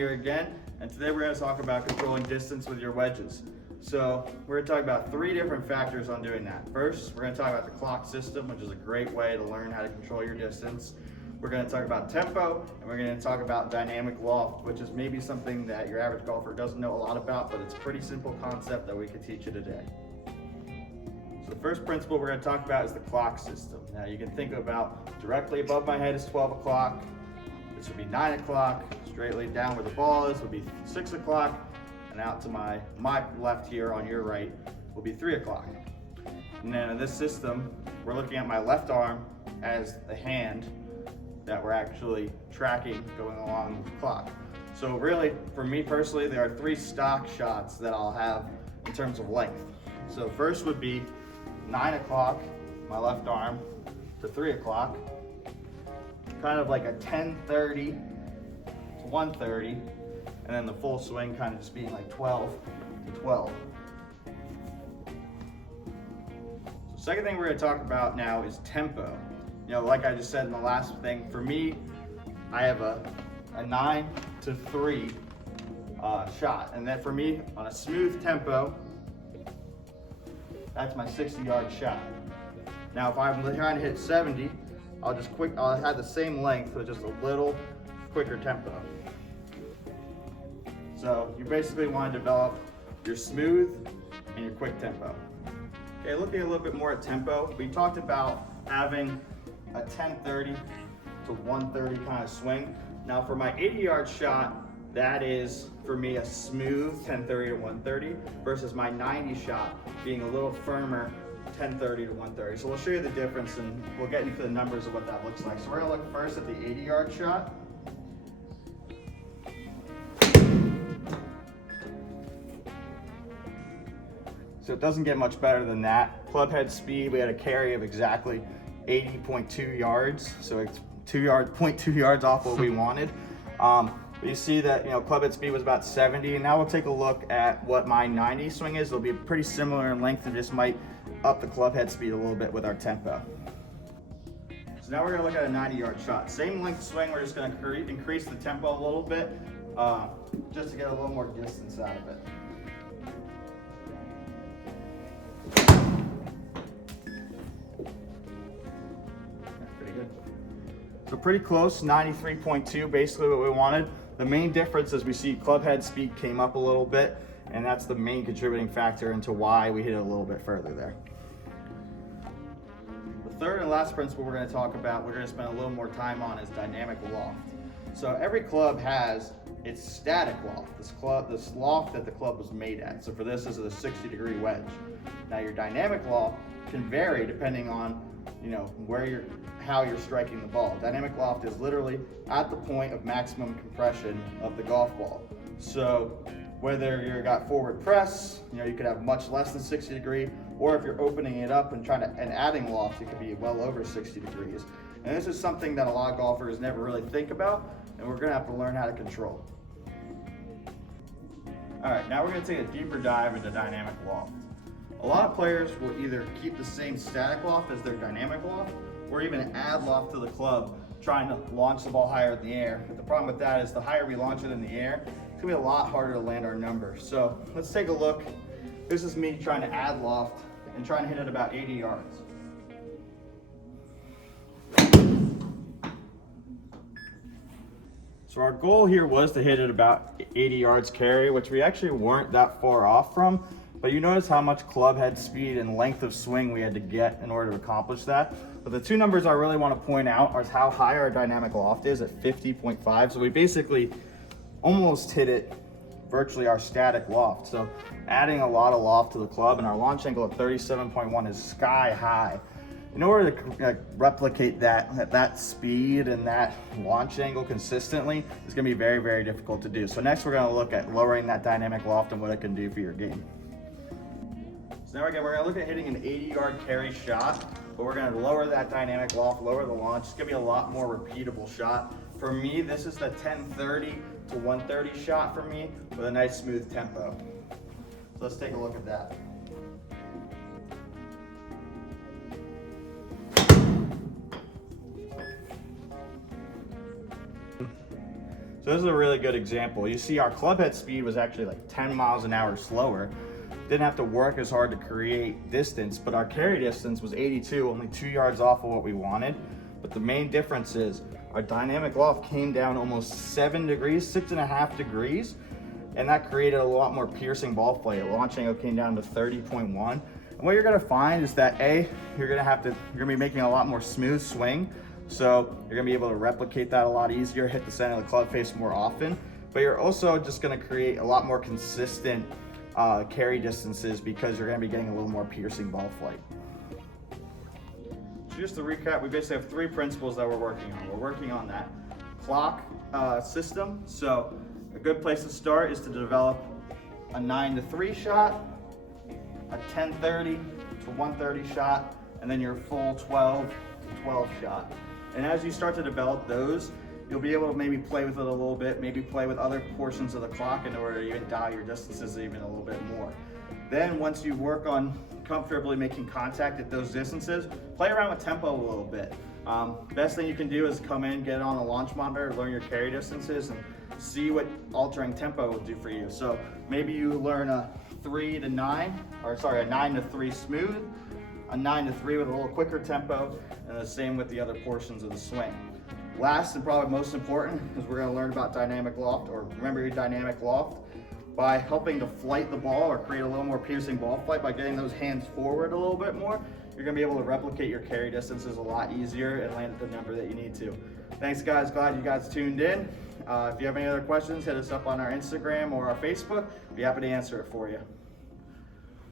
here again, and today we're going to talk about controlling distance with your wedges. So we're going to talk about 3 different factors on doing that. First, we're going to talk about the clock system, which is a great way to learn how to control your distance. We're going to talk about tempo, and we're going to talk about dynamic loft, which is maybe something that your average golfer doesn't know a lot about, but it's a pretty simple concept that we can teach you today. So the first principle we're going to talk about is the clock system. Now you can think about directly above my head is 12 o'clock. This would be 9 o'clock. Straightly down where the ball is would be 6 o'clock. And out to my left here on your right will be 3 o'clock. And then in this system, we're looking at my left arm as the hand that we're actually tracking going along with the clock. So really, for me personally, there are 3 stock shots that I'll have in terms of length. So first would be 9 o'clock, my left arm, to 3 o'clock. Kind of like a 10:30 to 1:30, and then the full swing kind of just being like 12 to 12. So second thing we're going to talk about now is tempo. You know, like I just said in the last thing, for me, I have a 9 to 3 shot, and then for me, on a smooth tempo, that's my 60-yard shot. Now, if I'm trying to hit 70, I'll have the same length with just a little quicker tempo. So you basically want to develop your smooth and your quick tempo. Okay, looking a little bit more at tempo, we talked about having a 10:30 to 1:30 kind of swing. Now for my 80-yard shot, that is for me a smooth 10:30 to 1:30 versus my 90 shot being a little firmer 10:30 to 1:30. So we'll show you the difference and we'll get into the numbers of what that looks like. So we're gonna look first at the 80-yard shot. So it doesn't get much better than that. Club head speed, we had a carry of exactly 80.2 yards. So it's 0.2 yards off what we wanted. But you see that, you know, club head speed was about 70. And now we'll take a look at what my 90 swing is. It'll be pretty similar in length and just might up the club head speed a little bit with our tempo. So now we're gonna look at a 90-yard shot. Same length swing, we're just gonna increase the tempo a little bit just to get a little more distance out of it. Pretty good. So pretty close, 93.2, basically what we wanted. The main difference is we see club head speed came up a little bit, and that's the main contributing factor into why we hit it a little bit further there. The third and last principle we're going to talk about, we're going to spend a little more time on, is dynamic loft. So every club has its static loft, this loft that the club was made at. So for this is a 60-degree wedge. Now your dynamic loft can vary depending on, you know, how you're striking the ball. Dynamic loft is literally at the point of maximum compression of the golf ball. So whether you've got forward press, you know, you could have much less than 60 degree, or if you're opening it up and adding loft, it could be well over 60 degrees. And this is something that a lot of golfers never really think about, and we're gonna have to learn how to control. All right, now we're gonna take a deeper dive into dynamic loft. A lot of players will either keep the same static loft as their dynamic loft, or even add loft to the club, trying to launch the ball higher in the air. But the problem with that is the higher we launch it in the air, it's gonna be a lot harder to land our number. So let's take a look. This is me trying to add loft and trying to hit it about 80 yards. So our goal here was to hit it about 80 yards carry, which we actually weren't that far off from. But you notice how much club head speed and length of swing we had to get in order to accomplish that. But the 2 numbers I really want to point out are how high our dynamic loft is at 50.5. So we basically almost hit it virtually our static loft. So adding a lot of loft to the club, and our launch angle at 37.1 is sky high. In order to replicate that speed and that launch angle consistently, it's gonna be very, very difficult to do. So next we're gonna look at lowering that dynamic loft and what it can do for your game. So now we're gonna look at hitting an 80-yard carry shot, but we're gonna lower that dynamic loft, lower the launch. It's gonna be a lot more repeatable shot. For me, this is the 10:30 to 1:30 shot for me with a nice smooth tempo. So let's take a look at that. So So this is a really good example. You see our club head speed was actually like 10 miles an hour slower. Didn't have to work as hard to create distance, but our carry distance was 82, only 2 yards off of what we wanted. But the main difference is our dynamic loft came down almost 7 degrees, 6.5 degrees, and that created a lot more piercing ball flight. Launch angle came down to 30.1. And what you're gonna find is that you're gonna be making a lot more smooth swing. So you're gonna be able to replicate that a lot easier, hit the center of the club face more often, but you're also just gonna create a lot more consistent carry distances because you're gonna be getting a little more piercing ball flight. So just to recap, we basically have 3 principles that we're working on. We're working on that clock system. So a good place to start is to develop a 9 to 3 shot, a 10:30 to 1:30 shot, and then your full 12 to 12 shot. And as you start to develop those, you'll be able to maybe play with it a little bit, maybe play with other portions of the clock in order to even dial your distances even a little bit more. Then once you work on comfortably making contact at those distances, play around with tempo a little bit. Best thing you can do is come in, get on a launch monitor, learn your carry distances, and see what altering tempo will do for you. So maybe you learn a 9 to 3 smooth, a 9 to 3 with a little quicker tempo, and the same with the other portions of the swing. Last and probably most important is we're going to learn about dynamic loft, or remember your dynamic loft, by helping to flight the ball or create a little more piercing ball flight by getting those hands forward a little bit more. You're going to be able to replicate your carry distances a lot easier and land at the number that you need to. Thanks guys, glad you guys tuned in. If you have any other questions, hit us up on our Instagram or our Facebook. Be happy to answer it for you.